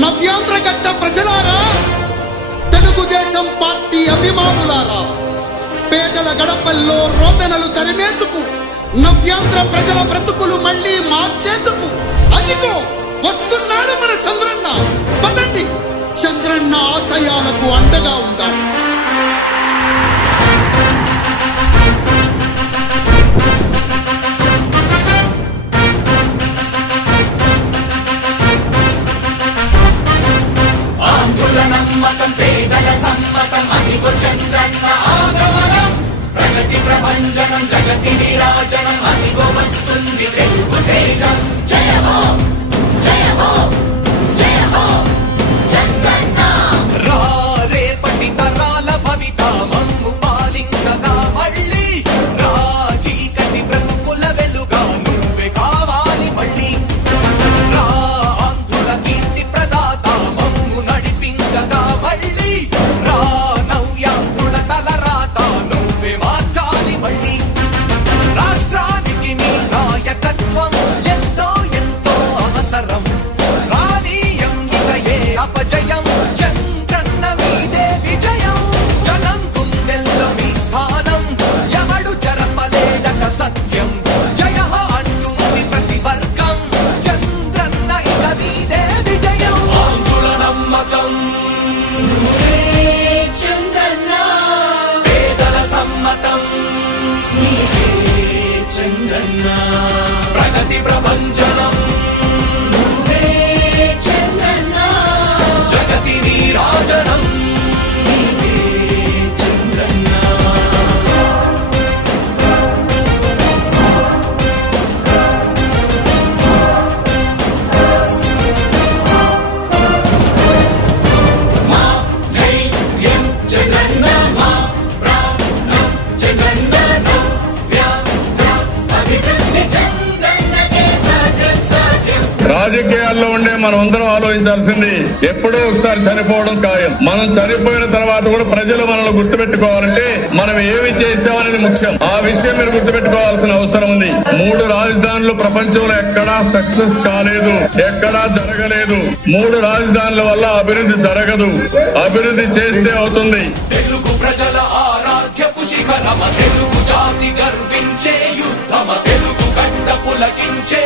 నవ్యాంధ్రగడ్డ ప్రజలారా, తెలుగుదేశం పార్టీ అభిమానులారా, పేదల గడపల్లో రోదనలు తరిమేందుకు, నవ్యాంధ్ర ప్రజల బ్రతుకులు మళ్లీ మార్చేందుకు అదిగో వస్తున్నాడు మన చంద్రన్న. పదండి, చంద్రన్న ఆశయాలకు అండగా ఉందాం. ఆంధ్రుల నమ్మకం, పేదల సమ్మతం, అదిగో చంద్రన్న ఆగమనం. ప్రగతి ప్రభంజనం, జగతి విరాజనం, అదిగో వస్తుంది తెలుగు తేజం. జయ హో, జయ హో, జయ హో చంద్రన్న. రా రేపటి తరాల భవిత మమ్ము పాలించగా మళ్ళీ, రా చీకటి బ్రతుకుల వెలుగా నువ్వే కావాలి మళ్ళీ. రా ఆంధ్రుల కీర్తి ప్రదాత మమ్ము నడిపించగా మళ్ళీ, రా నవ్యాంధ్రుల తలరాత నువ్వే మార్చాలి మళ్ళీ. రాష్ట్రానికి నీ నాయకత్వం ఎంతో ఎంతో అవసరం. రానీయం ఇక ఏ అపజయం, చంద్రన్న మీదే విజయం. జనం గుండెల్లో మీ స్థానం, ఎవడు చెరపలేడట సత్యం. జయ అంటుంది ప్రతి వర్గం, చంద్రన్న ఇక మీదే విజయం. ఆంధ్రుల నమ్మకం, చంద్రన్న పేదల సమ్మతం, చంద్రన్న ప్రగతి ప్రభంజనం, చంద్రన్న జగతి నీరాజనం. రాజకీయాల్లో ఉండే మనం అందరం ఆలోచించాల్సింది, ఎప్పుడో ఒకసారి చనిపోవడం ఖాయం. మనం చనిపోయిన తర్వాత కూడా ప్రజలు మనల్ని గుర్తుపెట్టుకోవాలంటే మనం ఏమి చేసామనేది ముఖ్యం. ఆ విషయం మీరు గుర్తుపెట్టుకోవాల్సిన అవసరం ఉంది. 3 రాజధానులు ప్రపంచంలో ఎక్కడా సక్సెస్ కాలేదు, ఎక్కడా జరగలేదు. 3 రాజధానుల వల్ల అభివృద్ధి జరగదు, అభివృద్ధి చేస్తే అవుతుంది. తెలుగు ప్రజల ఆరాధ్యపు శిఖరమ, తెలుగు జాతి గర్వించే యుద్ధమ, తెలుగు గడ్డ పులకించే